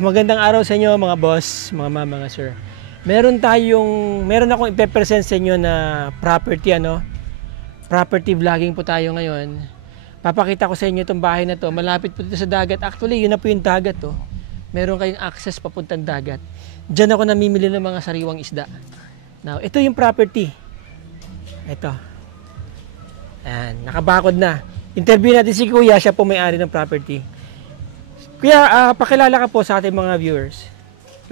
magandang araw sa inyo mga boss, mga mama, mga sir. Meron akong ipe-present sa inyo na property, property vlogging po tayo ngayon. Papakita ko sa inyo itong bahay na to. Malapit po dito sa dagat. Actually, yun na po yung dagat to. Meron kayong access papuntang dagat. Diyan ako namimili ng mga sariwang isda. Now, ito yung property. Ito. Ayan, nakabakod na. Interview natin si Kuya, siya po may-ari ng property. Kuya, pakilala ka po sa ating mga viewers.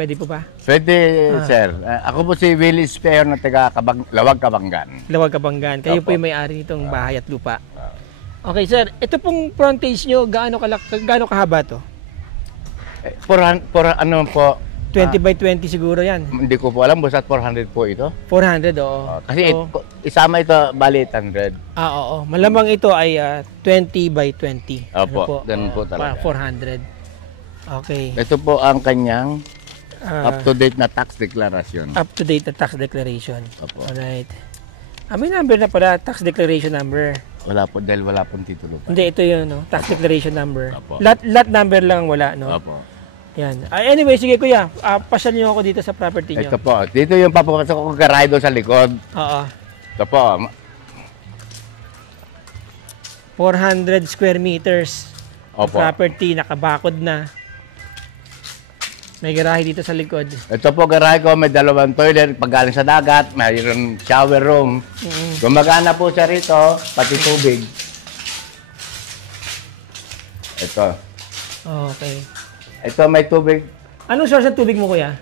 Pwede po ba? Pwede, sir. Ako po si Willie Spear na taga Lawag, Kabanggan. Lawag, Kabanggan. Kayo po yung may-ari nitong bahay at lupa. Okay, sir. Ito pong frontage nyo, gaano kahaba to? 20 by 20 siguro yan. Hindi ko po alam, basta 400 po ito. 400, oo. Kasi isama ito, bali 800. Oo. Malamang ito ay 20 by 20. Opo, ganun po talaga. 400. Okay. Ito po ang kanyang up-to-date na tax declaration. Up-to-date na tax declaration. Opo. Alright. May number na pala, tax declaration number. Wala po, dahil wala pong titulo pa. Hindi, ito yun, no? Tax declaration number. Opo. Lot number lang wala, no? Opo. Yan. Anyway, sige kuya, pasyal niyo ako dito sa property niyo. Ito po, dito yung papapasok ko garahe doon sa likod. Oo. Ito po. 400 square meters. Opo. Property, nakabakod na. May garahe dito sa likod. Ito po garahe ko, may dalawang toilet, paggaling sa dagat, mayroon shower room. Gumagana po siya rito, pati tubig. Ito. Okay. Ito may tubig. Anong source ng tubig mo, kuya?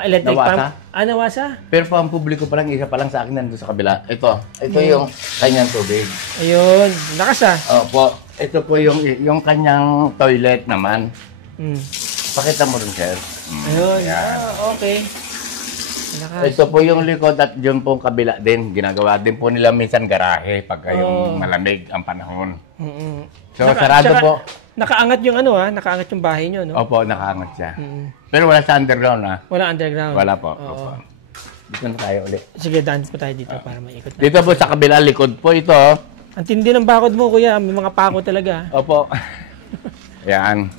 Electric Nawasa. pump? Nawasa? Pero po ang publiko pa lang, isa pa lang sa akin nandun sa kabila. Ito yung kanyang tubig. Ayun, lakas Opo. Ito po yung kanyang toilet naman. Pakita mo rin, sir. Ayun. Okay. Lakas. Ito po yung likod at yun po kabila din. Ginagawa din po nila minsan garahe pagka yung malamig ang panahon. So, sarado po. Nakaangat yung nakaangat yung bahay nyo, no? Opo, nakaangat siya. Pero wala sa underground, ha? Wala underground? Wala po. Opo. Dito na tayo ulit. Sige, dance po tayo dito para maikot na. Dito po sa kabila, likod po ito. Ang tindi ng bakod mo, kuya. May mga pako talaga. Opo. Yan.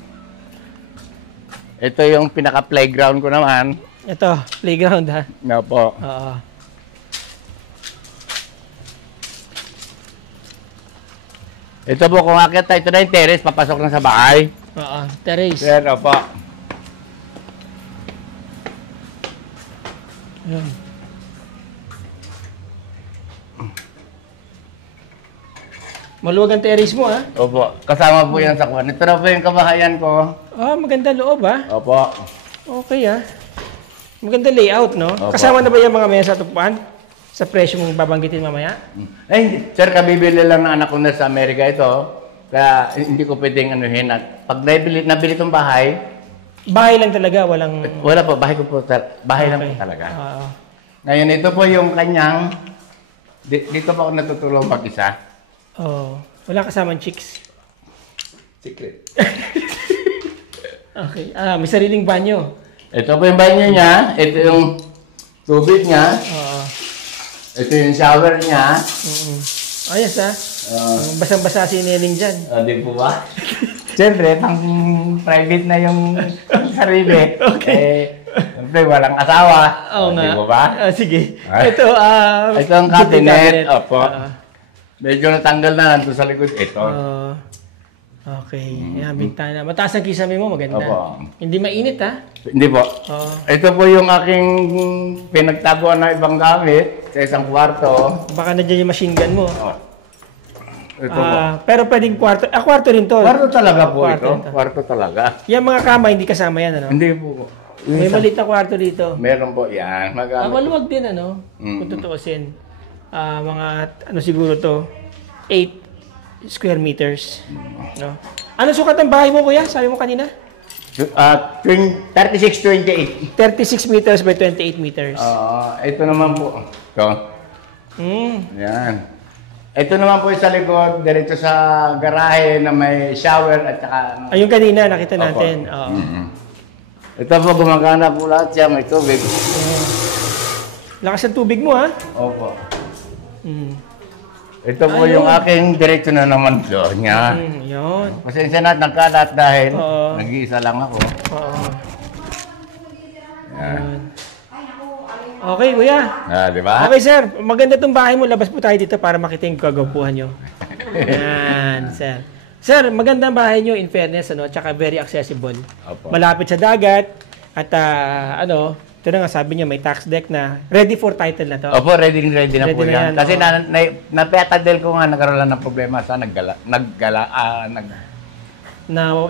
Ito yung pinaka-playground ko naman. Ito, playground, ha? Opo. Oo. Ito po, kung akit tayo, ito na yung terrace, papasok na sa bahay. Oo, terrace. Sir, opo. Ayan. Maluwag ang terrace mo, ha? Opo. Kasama po yan sa kuwan. Ito na po yung kabahayan ko. Maganda loob, ha? Opo. Okay, ha? Maganda layout, no? Opo. Kasama na ba yung mga mesa tupuan? Sa presyo mong babanggitin mamaya? Ay, sir, kabibili lang ng anak ko na sa Amerika ito. Kaya hindi ko pwedeng anuhin. Pag nabili itong bahay, bahay lang talaga, walang... Wala po, bahay ko po. Bahay lang po talaga. Ngayon, ito po yung kanyang... Dito po ako natutulong mag-isa. Wala kasamang chicks. Secret. Okay. May sariling banyo. Ito po yung banyo niya. Ito yung tubig niya. Ito yung shower niya. Ayos, ha? Basang-basa si Nening dyan. Di po ba? Siyempre, pang private na yung sarili. Okay. Siyempre, walang asawa. Nga. Di po ba? Sige. Ito, ito ang cabinet. Opo. Medyo natanggal na nandun sa likod. Ito. Okay. Yan, bintana. Mataas ang kisame mo, maganda. Opo. Hindi mainit, ha? Hindi po. Ito po yung aking pinagtabuan na ibang gamit sa isang kwarto. Baka nandiyan yung machine gun mo. Ito po. Pero pwedeng kwarto. Kwarto rin to. Kwarto talaga po ito. Kwarto talaga. Yung mga kama, hindi kasama yan, ano? Hindi po. May maliit na kwarto dito. Meron po yan. Maluwag din, ano? Kung tutuusin. Mga, siguro to, 8 square meters. No? Ano sukat ng bahay mo, kuya? Sabi mo kanina? 36-28. 36 meters by 28 meters. Ito naman po. Ito. Yan. Ito naman po sa likod, diretso sa garahe na may shower at saka... Ayun kanina, nakita natin. Ito po, gumagana po lahat siya. May tubig. Lakas ng tubig mo, ha? Opo. Ito po yung aking diretso na naman doon. Yan. Yun. Pasensya na, nagkalat dahil Oo. nag-iisa lang ako. Oo. Yan. Okay, kuya. Di ba? Okay, sir. Maganda tong bahay mo. Labas po tayo dito para makita yung kagapuhan nyo. Yan, sir. Sir, maganda ang bahay nyo, in fairness, ano, tsaka very accessible. Opo. Malapit sa dagat, at ito na nga, sabi niya, may tax deck na ready for title na to. Opo, ready na Ready po na yan. yan, Kasi oo. napetadel ko nga, nagkaroon lang ng problema sa Na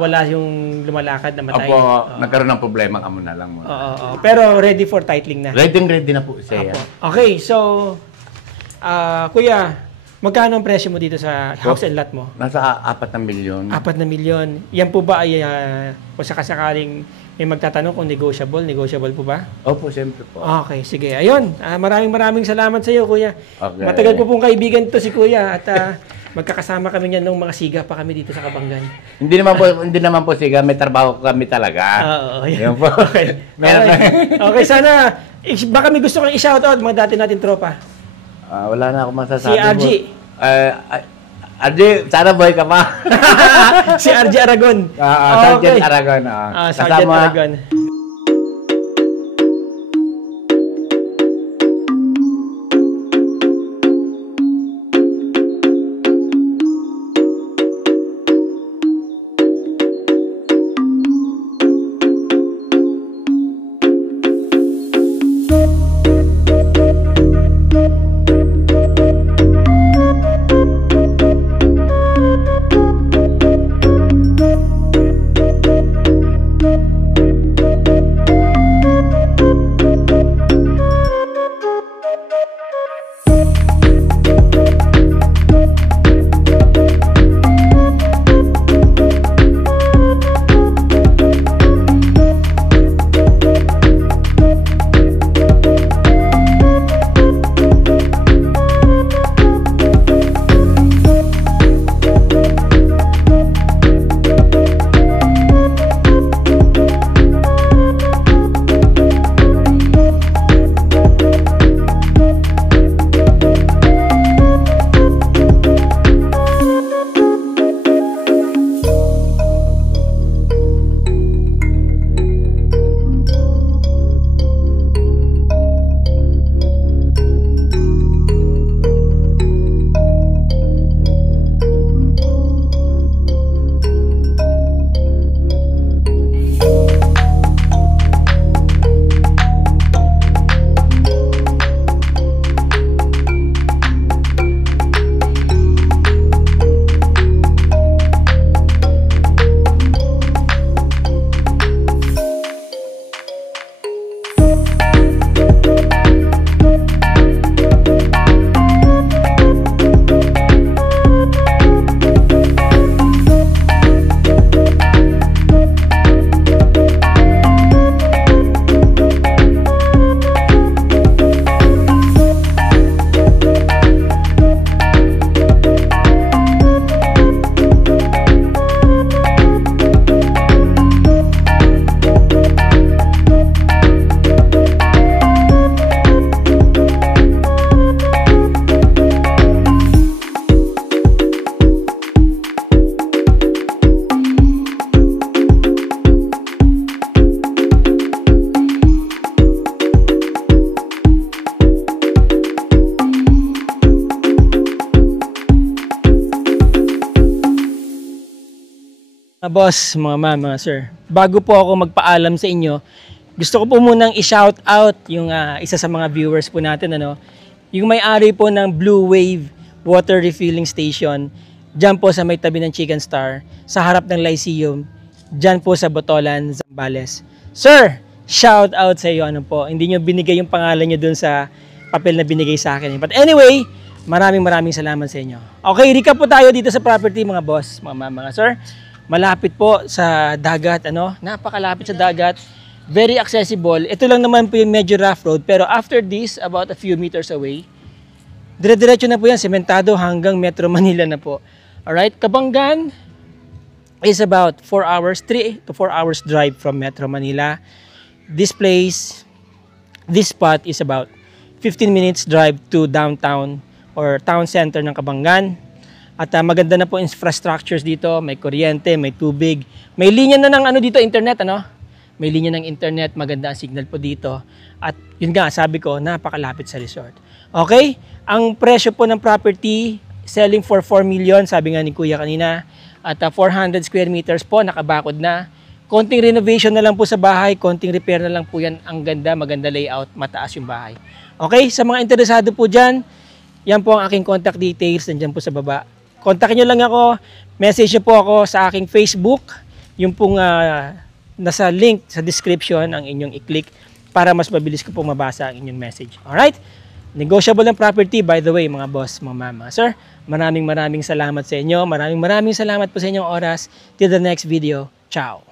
wala yung lumalakad na matay. Opo, Oo. nagkaroon ng problema ka muna lang muna. Oo. Pero ready for titling na. Ready na po siya. Opo. Okay, so, kuya, magkano ang presyo mo dito sa house and lot mo? Nasa 4 na milyon. 4 na milyon. Yan po ba ay, kung sakasakaling may magtatanong kung negotiable po ba? Opo, siyempre po. Okay, sige. Ayun, maraming salamat sa iyo, kuya. Okay. Matagal ko pong kaibigan to si kuya at magkakasama kami niyan nung mga siga pa kami dito sa Kabanggan. Hindi naman po siga, may trabaho kami talaga. Oo, Yan po. Okay, sana baka may gusto kang i-shoutout mga dati natin tropa. Wala na ako masasabi. Si RG. RG, sana boy ka pa. Si RG Aragon. Sergeant Aragon. Sergeant Aragon. Mga boss, mga ma'am, mga sir, bago po ako magpaalam sa inyo, gusto ko po munang i-shout out yung isa sa mga viewers po natin, yung may-ari po ng Blue Wave Water Refilling Station, dyan po sa may tabi ng Chicken Star, sa harap ng Lyceum, dyan po sa Botolan, Zambales. Sir, shout out sa iyo, hindi nyo binigay yung pangalan nyo dun sa papel na binigay sa akin. But anyway, maraming salamat sa inyo. Okay, recap po tayo dito sa property, mga boss, mga ma'am, mga sir. Malapit po sa dagat, napakalapit sa dagat, very accessible. Ito lang naman po yung medyo rough road, pero after this, about a few meters away, dire-diretso na po yan, sementado hanggang Metro Manila na po. Alright, Kabanggan is about 4 hours, 3 to 4 hours drive from Metro Manila. This spot is about 15 minutes drive to downtown or town center ng Kabanggan. At maganda na po infrastructures dito, may kuryente, may tubig, may linya na ng dito, internet, May linya ng internet, maganda ang signal po dito. At yun nga, sabi ko, napakalapit sa resort. Okay? Ang presyo po ng property, selling for 4 million, sabi nga ni Kuya kanina. At 400 square meters po, nakabakod na. Konting renovation na lang po sa bahay, konting repair na lang po yan. Ang ganda, maganda layout, mataas yung bahay. Okay? Sa mga interesado po dyan, yan po ang aking contact details, nandyan po sa baba. Kontakin nyo lang ako, message nyo po ako sa aking Facebook, yung pong nasa link sa description ang inyong i-click para mas mabilis ko pong mabasa ang inyong message. Alright? Negotiable ang property, by the way, mga boss, mga mama. Sir, maraming salamat sa inyo. Maraming salamat po sa inyong oras. Till the next video. Ciao!